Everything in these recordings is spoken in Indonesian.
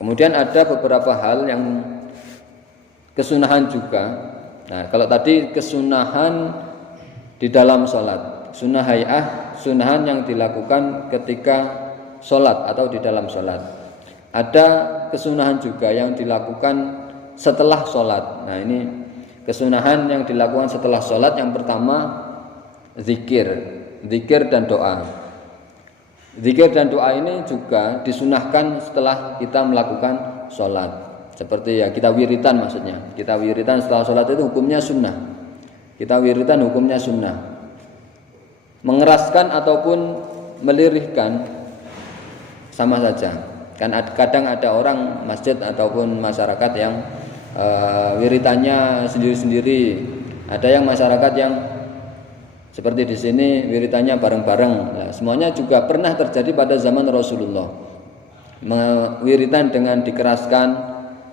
Kemudian ada beberapa hal yang kesunahan juga. Nah, kalau tadi kesunahan di dalam sholat, sunnah hay'ah, sunahan yang dilakukan ketika sholat atau di dalam sholat. Ada kesunahan juga yang dilakukan setelah sholat. Nah, ini kesunahan yang dilakukan setelah sholat. Yang pertama zikir dan doa. Zikir dan doa ini juga disunahkan setelah kita melakukan sholat. Seperti ya kita wiritan, maksudnya kita wiritan setelah sholat itu hukumnya sunnah. Kita wiritan hukumnya sunnah. Mengeraskan ataupun melirihkan sama saja. Kan kadang ada orang masjid ataupun masyarakat yang wiritannya sendiri-sendiri. Ada yang masyarakat yang seperti di sini wiritannya bareng-bareng. Nah, semuanya juga pernah terjadi pada zaman Rasulullah. Wiritan dengan dikeraskan,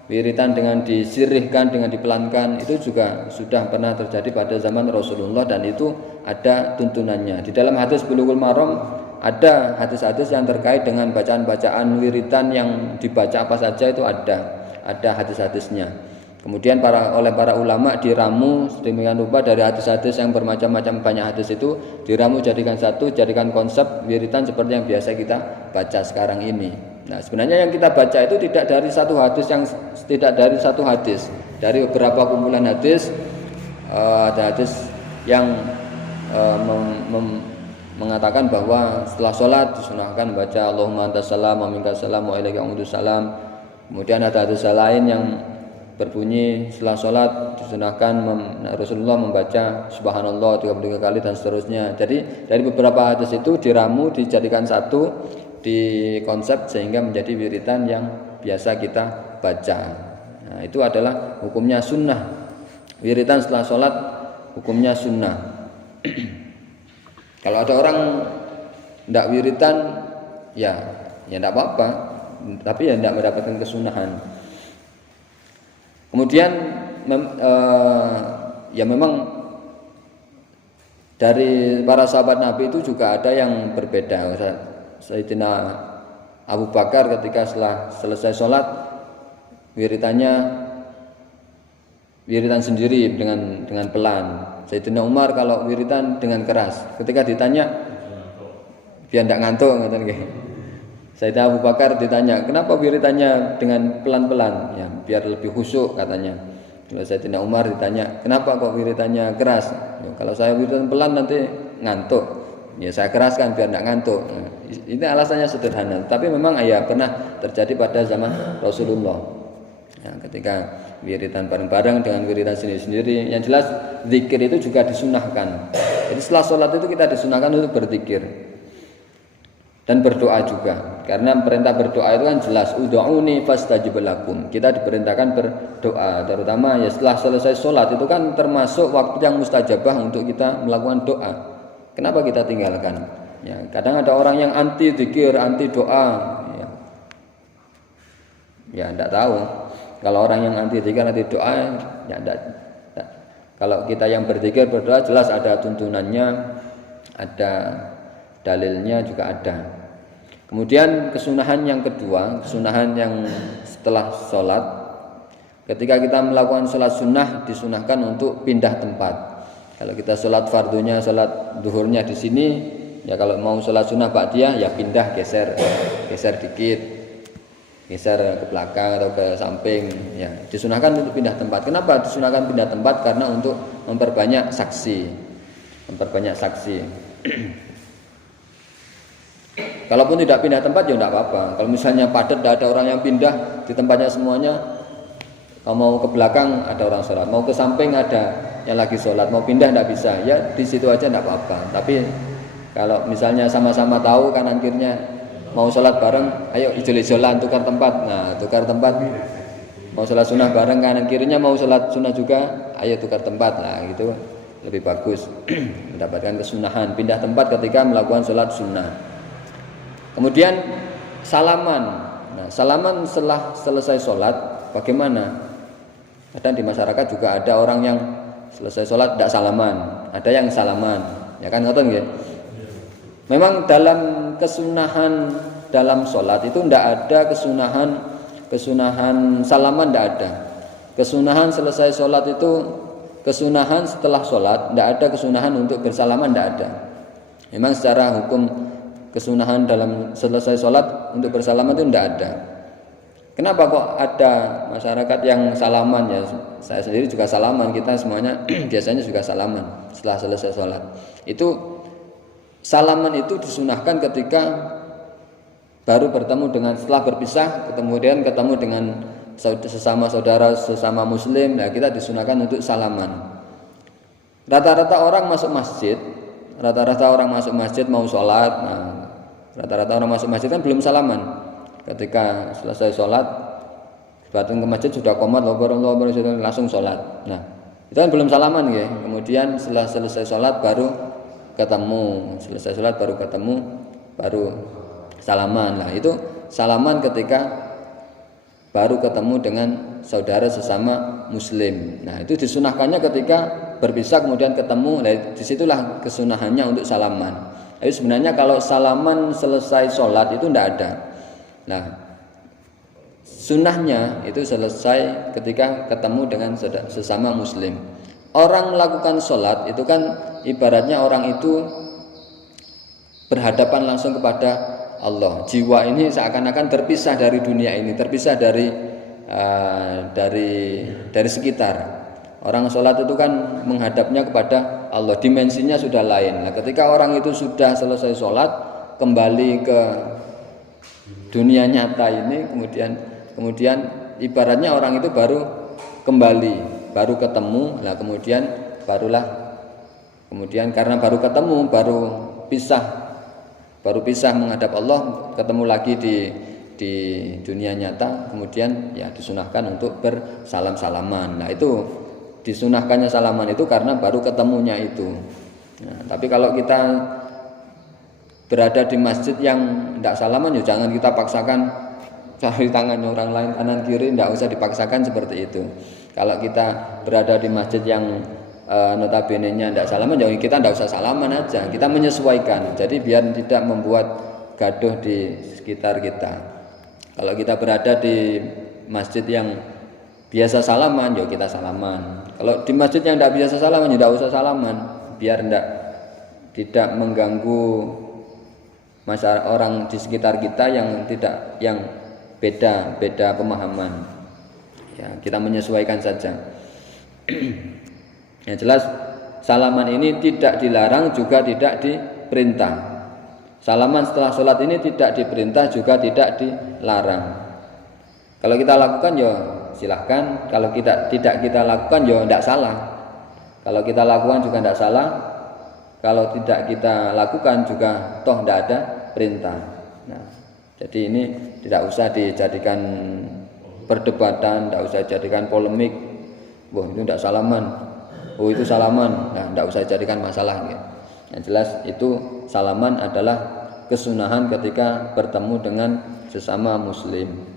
wiritan dengan disirihkan, dengan dipelankan, itu juga sudah pernah terjadi pada zaman Rasulullah dan itu ada tuntunannya. Di dalam hadis Bulughul Maram ada hadis-hadis yang terkait dengan bacaan-bacaan wiritan yang dibaca apa saja, itu ada hadis-hadisnya. Kemudian oleh para ulama diramu sedemikian rupa dari hadis-hadis yang bermacam-macam, banyak hadis itu diramu jadikan satu, jadikan konsep wiritan seperti yang biasa kita baca sekarang ini. Nah, sebenarnya yang kita baca itu tidak dari satu hadis, dari beberapa kumpulan hadis. Ada hadis yang mengatakan bahwa setelah sholat disunahkan baca Allahumma antas salam wa minkas salam wa ilaika ya'udus salam. Kemudian ada hadis lain yang berbunyi setelah sholat disunahkan Rasulullah membaca subhanallah 33 kali dan seterusnya. Jadi dari beberapa hadis itu diramu, dijadikan satu, dikonsep sehingga menjadi wiritan yang biasa kita baca. Nah, itu adalah hukumnya sunnah. Wiritan setelah sholat hukumnya sunnah. Kalau ada orang tidak wiritan, ya tidak apa-apa, tapi ya tidak mendapatkan kesunahan. Kemudian ya memang dari para sahabat Nabi itu juga ada yang berbeda. Sayyidina Abu Bakar ketika setelah selesai sholat wiritan sendiri dengan pelan. Sayyidina Umar kalau wiritan dengan keras. Ketika ditanya biar tidak ngantuk, Sayyidina Abu Bakar ditanya, kenapa wiritannya dengan pelan-pelan? Ya, biar lebih khusyuk katanya. Kalau Sayyidina Umar ditanya, kenapa kok wiritannya keras? Ya, kalau saya wiritan pelan nanti ngantuk. Ya saya keraskan biar tidak ngantuk. Nah, ini alasannya sederhana, tapi memang ya pernah terjadi pada zaman Rasulullah. Ya, ketika wiritan bareng-bareng dengan wiritan sendiri-sendiri. Yang jelas zikir itu juga disunahkan. Jadi setelah sholat itu kita disunahkan untuk berzikir dan berdoa juga. Karena perintah berdoa itu kan jelas, ud'uni fastajib lakum. Kita diperintahkan berdoa, terutama ya setelah selesai sholat itu kan termasuk waktu yang mustajabah untuk kita melakukan doa. Kenapa kita tinggalkan? Ya, kadang ada orang yang anti zikir, anti doa. Ya tidak tahu. Kalau orang yang anti zikir, anti doa, ya tidak. Kalau kita yang berzikir, berdoa, jelas ada tuntunannya, ada dalilnya juga ada. Kemudian kesunahan yang kedua, kesunahan yang setelah sholat, ketika kita melakukan sholat sunnah disunahkan untuk pindah tempat. Kalau kita sholat fardunya, sholat duhurnya di sini, ya kalau mau sholat sunnah ba'diyah ya pindah, geser dikit, geser ke belakang atau ke samping. Ya disunahkan untuk pindah tempat. Kenapa disunahkan pindah tempat? Karena untuk memperbanyak saksi. Kalaupun tidak pindah tempat ya tidak apa-apa. Kalau misalnya padat, tidak ada orang yang pindah di tempatnya semuanya, kalau mau ke belakang ada orang sholat, mau ke samping ada yang lagi sholat, mau pindah tidak bisa, ya di situ aja tidak apa-apa. Tapi kalau misalnya sama-sama tahu kanan kirinya mau sholat bareng, ayo ijol-ijolan tukar tempat. Nah tukar tempat, mau sholat sunnah bareng kanan kirinya mau sholat sunnah juga, ayo tukar tempat. Nah gitu lebih bagus, mendapatkan kesunahan pindah tempat ketika melakukan sholat sunnah. Kemudian salaman. Nah, salaman setelah selesai sholat bagaimana? Kadang di masyarakat juga ada orang yang selesai sholat tidak salaman, ada yang salaman, ya kan ngoten nggih. Memang dalam kesunahan dalam sholat itu tidak ada kesunahan kesunahan salaman tidak ada. Kesunahan selesai sholat itu, kesunahan setelah sholat tidak ada, kesunahan untuk bersalaman tidak ada. Memang secara hukum kesunahan dalam selesai sholat untuk bersalaman itu tidak ada. Kenapa kok ada masyarakat yang salaman ya? Saya sendiri juga salaman, kita semuanya biasanya juga salaman setelah selesai sholat. Itu salaman itu disunahkan ketika baru bertemu dengan, setelah berpisah, kemudian ketemu dengan sesama saudara, sesama muslim, nah kita disunahkan untuk salaman. Rata-rata orang masuk masjid mau sholat, nah rata-rata orang masuk masjid kan belum salaman. Ketika selesai sholat, datang ke masjid sudah qomat, langsung sholat. Nah itu kan belum salaman ya. Kemudian setelah selesai sholat baru ketemu, baru salaman. Nah itu salaman ketika baru ketemu dengan saudara sesama muslim. Nah itu disunahkannya ketika berpisah kemudian ketemu. Nah disitulah kesunahannya untuk salaman. Tapi sebenarnya kalau salaman selesai sholat itu tidak ada. Nah sunnahnya itu selesai ketika ketemu dengan sesama muslim. Orang melakukan sholat itu kan ibaratnya orang itu berhadapan langsung kepada Allah. Jiwa ini seakan-akan terpisah dari dunia ini, terpisah dari sekitar. Orang sholat itu kan menghadapnya kepada Allah, dimensinya sudah lain. Nah, ketika orang itu sudah selesai sholat, kembali ke dunia nyata ini, kemudian ibaratnya orang itu baru kembali, baru ketemu. Nah, kemudian karena baru ketemu, baru pisah menghadap Allah, ketemu lagi di dunia nyata, kemudian ya disunahkan untuk bersalam-salaman. Nah itu disunahkannya salaman itu karena baru ketemunya itu. Nah, tapi kalau kita berada di masjid yang tidak salaman, ya jangan kita paksakan cari tangannya orang lain kanan kiri, tidak usah dipaksakan seperti itu. Kalau kita berada di masjid yang notabene-nya tidak salaman, jadi kita tidak usah salaman aja, kita menyesuaikan. Jadi biar tidak membuat gaduh di sekitar kita. Kalau kita berada di masjid yang biasa salaman, ya kita salaman. Kalau di masjid yang tidak biasa salaman, ya tidak usah salaman, biar tidak mengganggu masyarakat orang di sekitar kita yang beda pemahaman. Ya, kita menyesuaikan saja. Yang jelas salaman ini tidak dilarang juga tidak diperintah. Salaman setelah sholat ini tidak diperintah juga tidak dilarang. Kalau kita lakukan ya silahkan, kalau tidak kita lakukan ya tidak salah. Kalau kita lakukan juga tidak salah, kalau tidak kita lakukan juga toh tidak ada perintah. Nah, jadi ini tidak usah dijadikan perdebatan, tidak usah dijadikan polemik. Wah itu tidak salaman, oh itu salaman. Nah, tidak usah jadikan masalah. Ya. Yang jelas itu salaman adalah kesunahan ketika bertemu dengan sesama muslim.